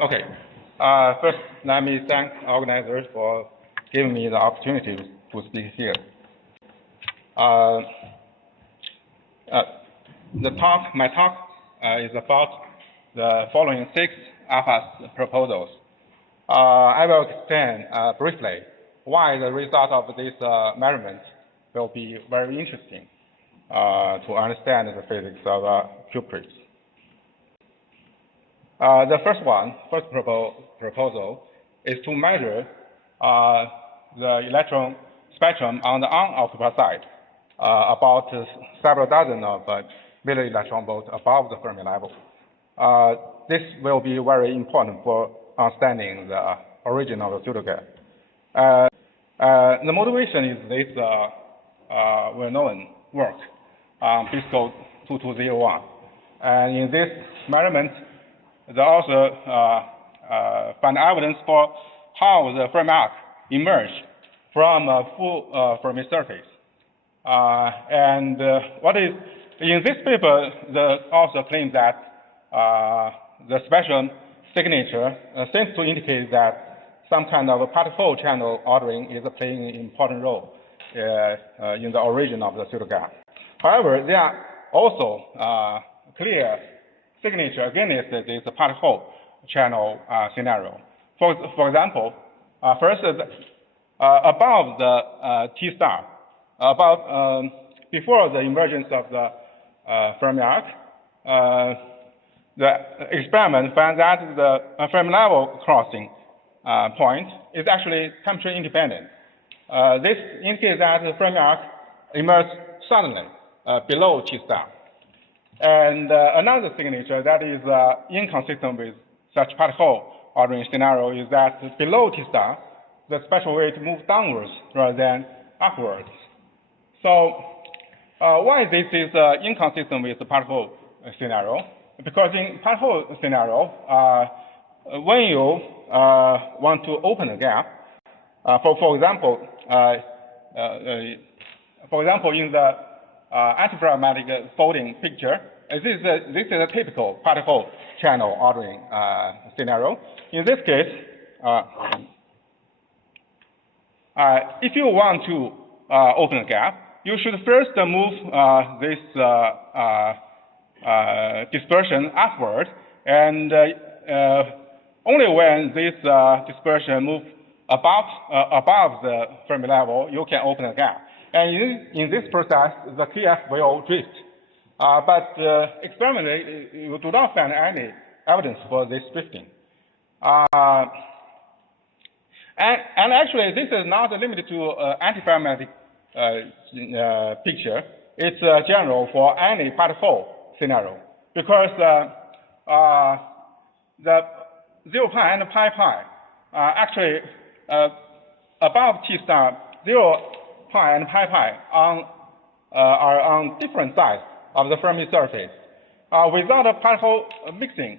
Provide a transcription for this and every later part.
Okay. First, let me thank organizers for giving me the opportunity to speak here. My talk is about the following 6 ARPES proposals. I will explain briefly why the result of this measurement will be very interesting to understand the physics of cuprates. The first proposal is to measure the electron spectrum on the unoccupied side, about several dozen of milli-electron volts above the Fermi level. This will be very important for understanding the origin of the pseudogas. The motivation is this well-known work, BISCO 2201. And in this measurement, the author found evidence for how the Fermi arc emerged from a full Fermi surface. In this paper, the author claims that the spectrum signature seems to indicate that some kind of a particle channel ordering is playing an important role in the origin of the pseudogas. However, there are also clear signature against this particle channel scenario. For example, first, above the T star, before the emergence of the Fermi arc, the experiment found that the Fermi level crossing point is actually temperature independent. This indicates that the Fermi arc emerged suddenly below T star. And another signature that is inconsistent with such particle ordering scenario is that below T star, the spectral weight moves downwards rather than upwards. So why this is inconsistent with the particle scenario? Because in particle scenario, when you want to open a gap, for example, in the antiferromagnetic folding picture, this is a typical particle channel ordering scenario. In this case, if you want to open a gap, you should first move this dispersion upward, and only when this dispersion moves above the Fermi level, you can open a gap. And in this process, the KF will drift. But experimentally, you do not find any evidence for this drifting. And actually, this is not limited to antiferromagnetic picture. It's general for any particle scenario, because the 0 pi and pi pi actually above T star, 0 pi and pi pi are on different sides of the Fermi surface. Without a particle mixing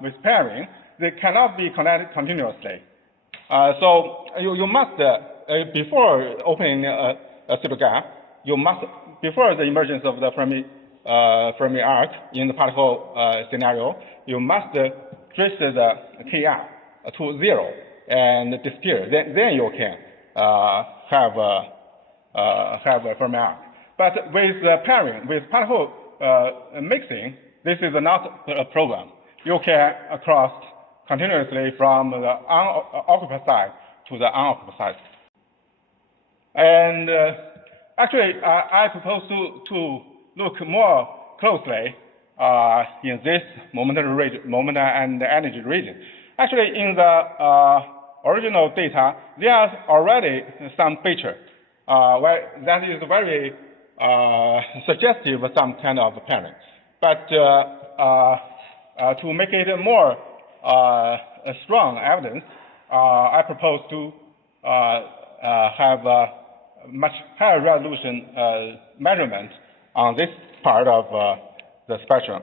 with pairing, they cannot be connected continuously. So you must, before opening a pseudogap, you must, before the emergence of the Fermi arc in the particle scenario, you must drift the Kr to 0 and disappear. Then you can have a Fermi arc. But with pairing, with particle mixing, this is not a problem. You can cross continuously from the unoccupied side to the unoccupied side. And actually, I propose to look more closely in this moment and energy region. Actually, in the original data, there are already some feature where that is very suggestive of some kind of pairing. But to make it more strong evidence, I propose to have a much higher resolution measurement on this part of the spectrum.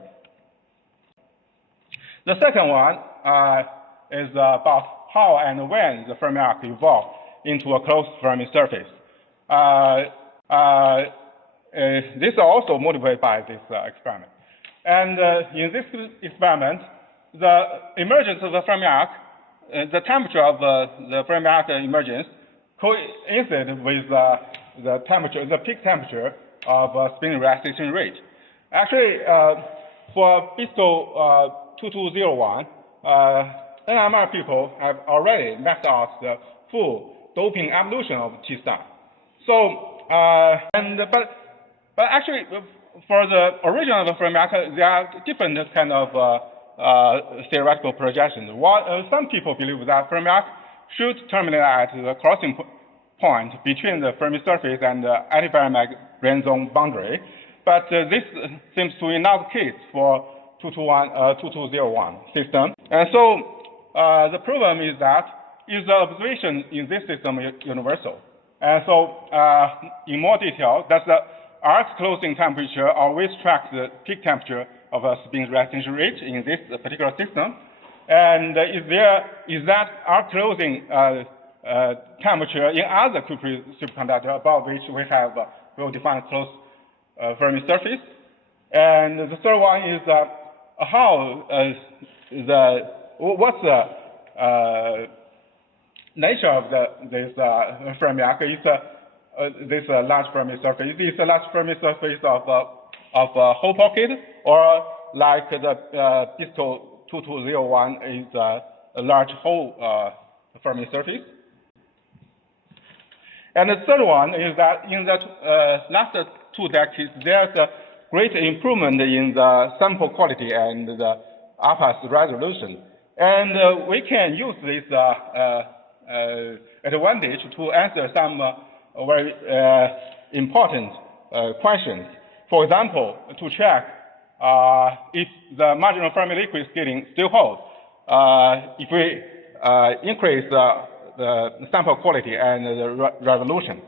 The second one is about how and when the Fermi arc evolved into a closed Fermi surface. This is also motivated by this experiment. And in this experiment, the emergence of the Fermi-arc, the temperature of the Fermi-arc emergence coincide with the temperature, the peak temperature of spin relaxation rate. Actually, for BISTO 2201, NMR people have already mapped out the full doping evolution of T star. So, but actually, for the origin of the Fermi-arc, there are different kind of theoretical projections. Some people believe that Fermi-arc should terminate at the crossing point between the Fermi surface and the anti-Fermi brain zone boundary, but this seems to be not the case for 2201 system. And so the problem is that the observation in this system is universal. And so in more detail, that the arc closing temperature always tracks the peak temperature of a spin relaxation rate in this particular system. And is that arc closing temperature in other Curie superconductor above which we have well-defined closed Fermi surface? And the third one is what's the nature of this Fermi-arc? This large Fermi surface. Is this a large Fermi surface of a whole pocket, or like the BISTO 2201 is a large whole Fermi surface? And the third one is that in the last 2 decades, there's a great improvement in the sample quality and the ARPES resolution. And we can use this advantage to answer some very important questions. For example, to check if the marginal Fermi liquid scaling still holds, if we increase the sample quality and the resolution.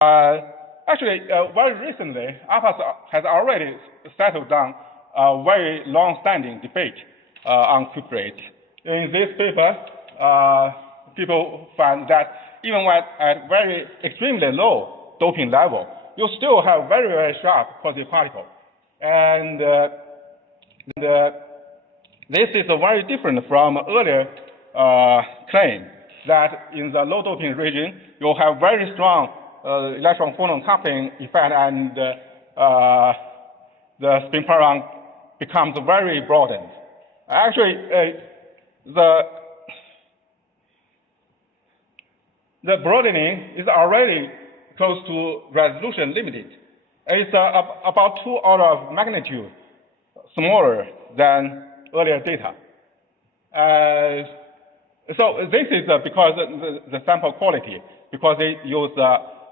Actually, very recently, ARPES has already settled down a very long-standing debate on cuprate. In this paper, people find that even at very extremely low doping level, you still have very, very sharp positive particle. And this is very different from earlier claim that in the low doping region, you have very strong electron phonon coupling effect, and the spin paradigm becomes very broadened. Actually, the broadening is already close to resolution limited. It's about 2 orders of magnitude smaller than earlier data. So this is because the sample quality, because they use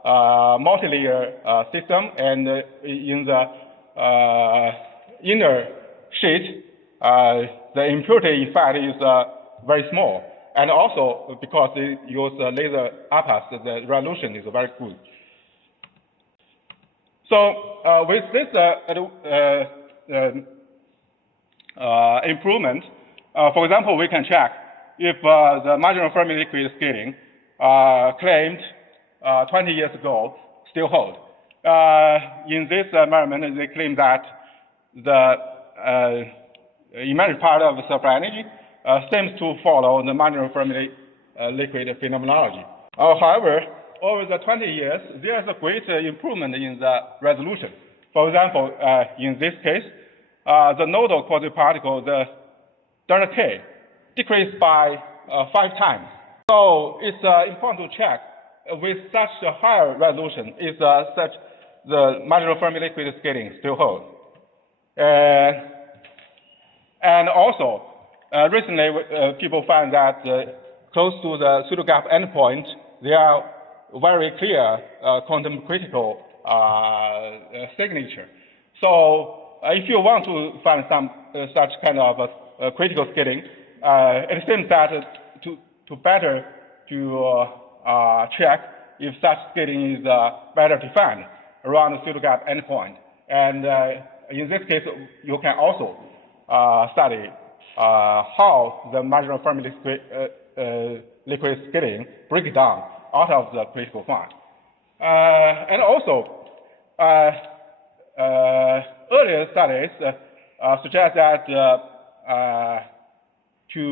multi-layer system, and in the inner sheet, the impurity effect is very small. And also because they use laser ARPES, the resolution is very good. So with this improvement, for example, we can check if the marginal Fermi liquid scaling claimed 20 years ago still hold. In this environment, they claim that the imaginary part of the supply energy seems to follow the marginal Fermi liquid phenomenology. However, over the 20 years, there is a great improvement in the resolution. For example, in this case, the nodal quasi-particle, the delta K, decreased by 5 times. So it's important to check with such a higher resolution, is such the marginal Fermi liquid scaling still holds. And also, recently, people find that close to the pseudo-gap endpoint, there are very clear quantum critical signature. So if you want to find some such kind of critical scaling, it seems that to better to check if such scaling is better defined around the pseudo-gap endpoint. And in this case, you can also study how the marginal Fermi liquid scaling breaks down out of the critical fund. And also, earlier studies suggest that to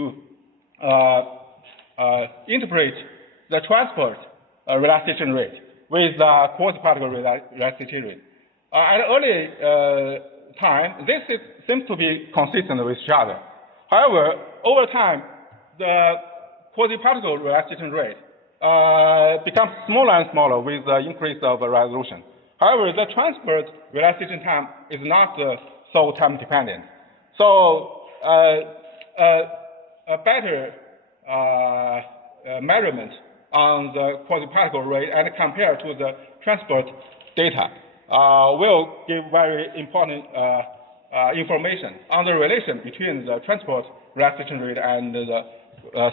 interpret the transport relaxation rate with the quasi-particle relaxation rate. At an early time, this seems to be consistent with each other. However, over time, the quasi-particle relaxation rate becomes smaller and smaller with the increase of resolution. However, the transport relaxation time is not so time dependent. So a better measurement on the quasi-particle rate and compared to the transport data will give very important information on the relation between the transport relaxation rate and the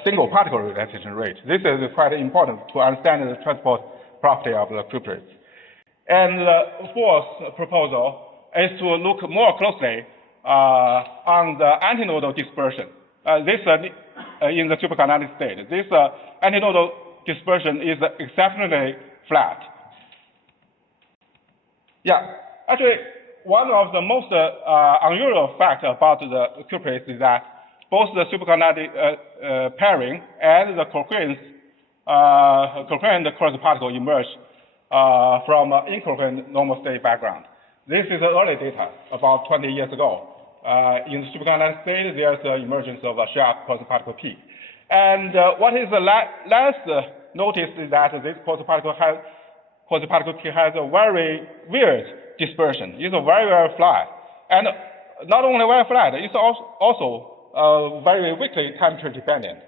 single particle relaxation rate. This is quite important to understand the transport property of the cuprates. And the fourth proposal is to look more closely on the antinodal dispersion. In the superkinetic state, this antinodal dispersion is exceptionally flat. Yeah, actually, one of the most unusual facts about the cuprates is that both the superkinetic pairing and the coherent quasi-particle emerge from incoherent normal state background. This is early data, about 20 years ago. In the superkinetic state, there's the emergence of a sharp quasi-particle peak. And what is the last notice is that this quasi-particle peak has a very weird dispersion. It's very, very flat. And not only very flat, it's also very weakly temperature dependent.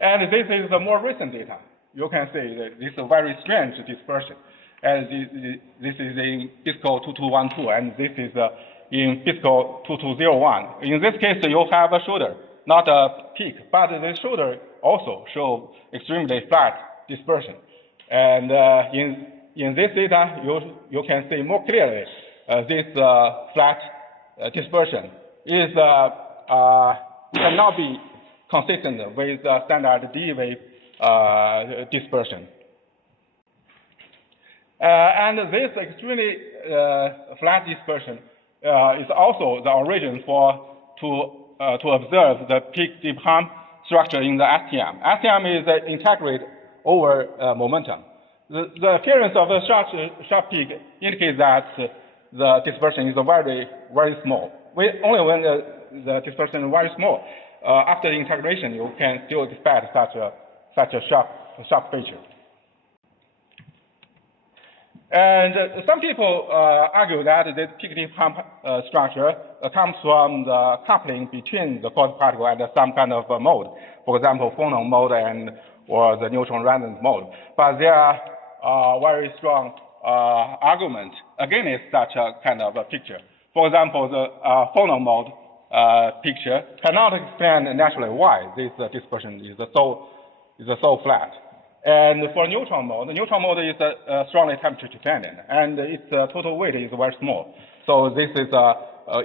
And this is the more recent data. You can see that this is a very strange dispersion. And this is in BISCO 2212, and this is in BISCO 2201. In this case, you have a shoulder, not a peak, but this shoulder also shows extremely flat dispersion. And in this data, you can see more clearly this flat dispersion cannot be consistent with the standard D wave dispersion. And this extremely flat dispersion is also the origin to observe the peak deep harm structure in the STM. STM is integrate over momentum. The appearance of the sharp peak indicates that the dispersion is very, very small. Only when the dispersion is very small, after integration, you can still expect such a sharp feature. And some people argue that this peak deep harm structure comes from the coupling between the quasi-particle and some kind of mode, for example, phonon mode or the neutron resonance mode. But there are very strong arguments against such a kind of a picture. For example, the phonon mode picture cannot explain naturally why this dispersion is so flat. And for neutron mode, the neutron mode is strongly temperature dependent, and its total weight is very small. So this is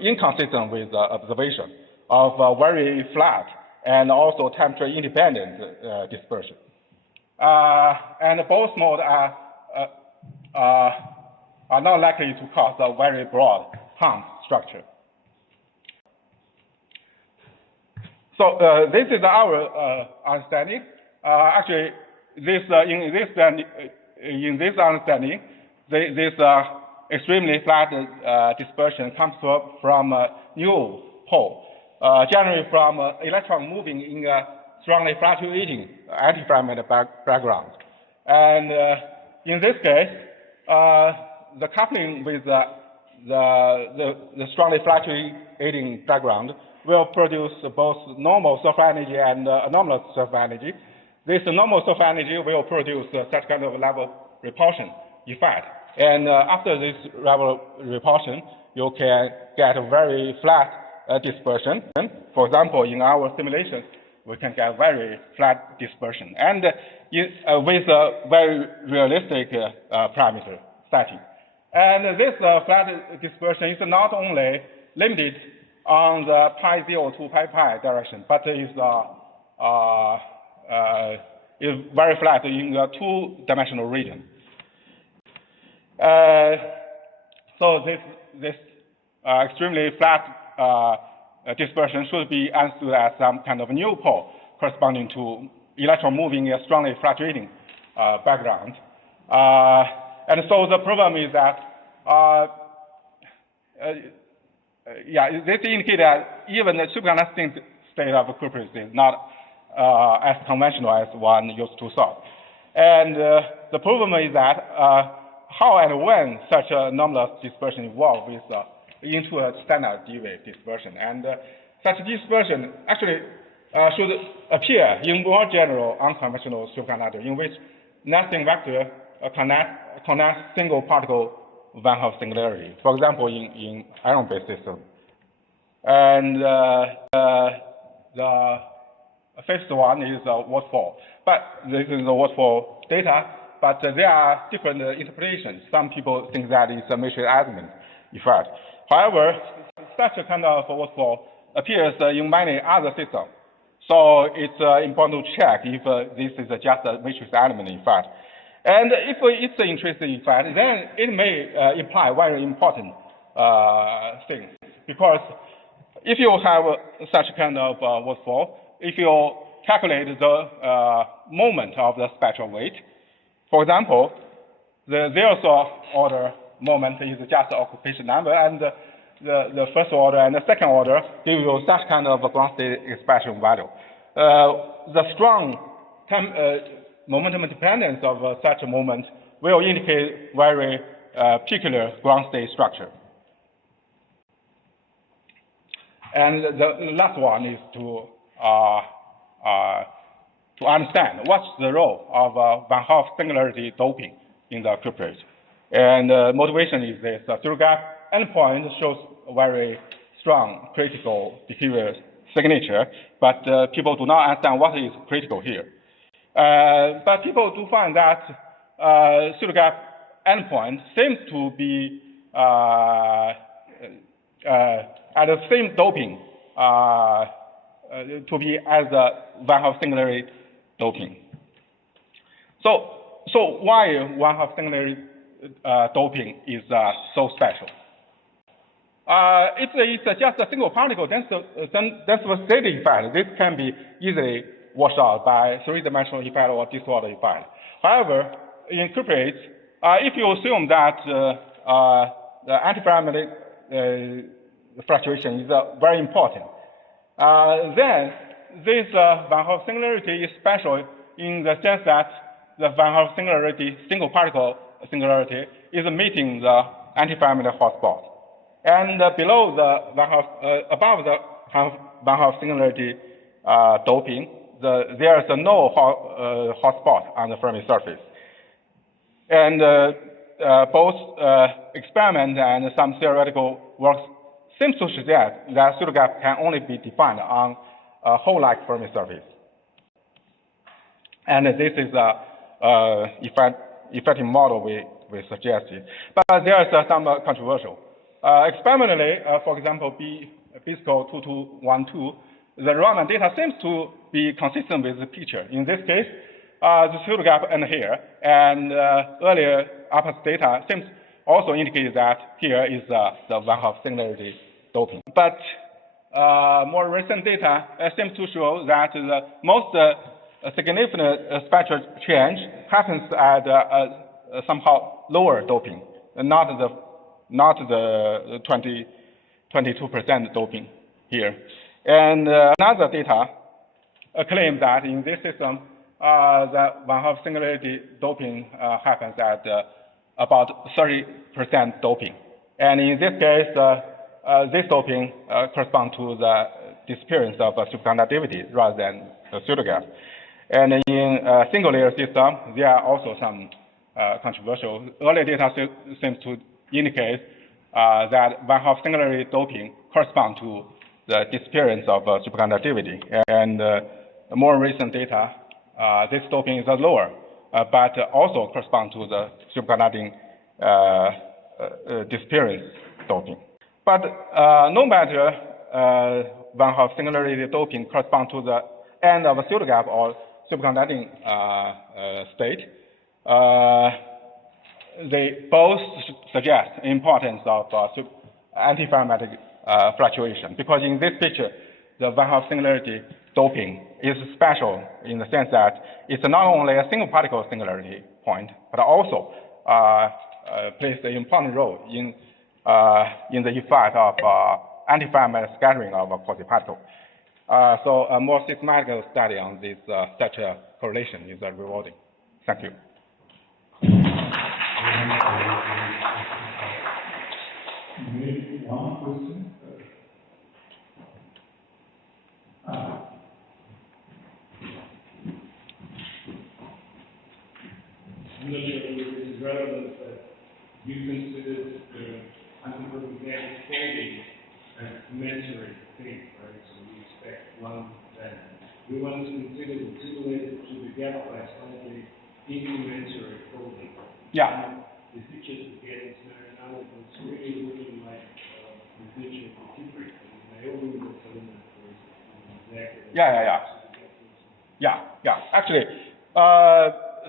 inconsistent with observation of very flat and also temperature independent dispersion. And both modes are not likely to cause a very broad harm structure. So this is our understanding. Actually, in this understanding, this extremely flat dispersion comes from a new pole, generally from electron moving in a strongly fluctuating anti-fragment background. And in this case, the coupling with the strongly fluctuating background will produce both normal surface energy and anomalous surface energy. This normal surface energy will produce such kind of level repulsion effect. And after this level repulsion, you can get a very flat dispersion. And for example, in our simulation, we can get very flat dispersion, and with a very realistic parameter setting. And this flat dispersion is not only limited on the pi 0 to pi direction, but is very flat in the two-dimensional region. So this extremely flat dispersion should be understood as some kind of new pole corresponding to electron moving in a strongly fluctuating background. And so the problem is that, this indicates that even the superconducting state of cuprates is not as conventional as one used to thought. And the problem is that how and when such a anomalous dispersion evolves into a standard deviate dispersion. And such dispersion actually should appear in more general unconventional superconductor in which nesting vector connects single particle Van Hoff singularity, for example, in iron-based system. And the fifth one is waterfall. But this is the waterfall data, but there are different interpretations. Some people think that it's a matrix element effect. However, such a kind of waterfall appears in many other systems. So it's important to check if this is just a matrix element effect. And if it's an interesting effect, then it may imply very important things. Because if you have such kind of waterfall, if you calculate the moment of the spectral weight, for example, the zeroth order moment is just occupation number, and the first order and the second order give you such kind of a ground state expression value. The strong momentum dependence of such a moment will indicate very peculiar ground state structure. And the last one is to understand what's the role of Van Hoff singularity doping in the cuprate. And motivation is this: zero gap endpoint shows very strong critical behavior signature, but people do not understand what is critical here. But people do find that pseudo gap endpoint seems to be at the same doping to be as the Van Hoff singularity doping. So why Van Hoff singularity doping is so special? It's just a single particle density effect. This can be easily washed out by three-dimensional effect or disorder effect. However, in cuprates, if you assume that the antiferrometric fluctuation is very important, then this Van Hoff singularity is special in the sense that the Van Hoff singularity, single particle singularity, is meeting the antiferrometric hotspot. And below the Van Hoff, above the Van Hoff singularity doping, there is no hotspot on the Fermi surface. And both experiment and some theoretical works seem to suggest that pseudo gap can only be defined on a hole-like Fermi surface. And this is a effective model we suggested. But there is some controversial. Experimentally, for example, BISCO 2212, the Raman data seems to be consistent with the picture. In this case, the pseudo gap ends here, and earlier ARPES data seems also indicate that here is the Van Hoff singularity doping. But more recent data seems to show that the most significant spectral change happens at somehow lower doping, not the 22% doping here. And another data claim that in this system, the Van Hoff singularity doping happens at about 30% doping. And in this case, this doping corresponds to the disappearance of superconductivity rather than the pseudo gap. And in a single layer system, there are also some controversial. Early data seems to indicate that Van Hoff singularity doping corresponds to the disappearance of superconductivity. And more recent data, this doping is lower, but also corresponds to the superconducting disappearance doping. But no matter Van Hoff singularity doping corresponds to the end of a pseudo gap or superconducting state, they both suggest importance of antiferrometric fluctuation, because in this picture, the Van Hoff singularity doping is special in the sense that it's not only a single particle singularity point, but also plays an important role in the effect of anti-Feynman scattering of a quasi-particle. So a more systematic study on this such a correlation is rewarding. Thank you. Maybe one question. I'm not sure if this is relevant, but you considered the anthropometric folding a commensurate thing, right? So we expect one then. We want to consider the two related to the gap by slightly incommensurate folding. Yeah. And the pictures we get in scenario analysis, it's really looking like the picture of the Kubrick. And I only look for them exactly. Yeah. Actually,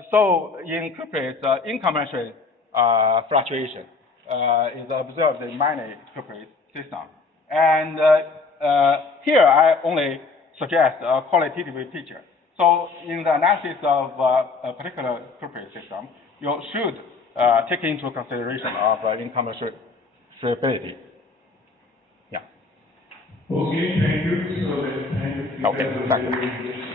so in Kubrick, incommensurate fluctuation is observed in many Kubrick systems. And here I only suggest a qualitative picture. So in the analysis of a particular Kubrick system, you should take into consideration of incommensurability. Yeah. Okay, thank you. So that's the end of the Okay, thank you.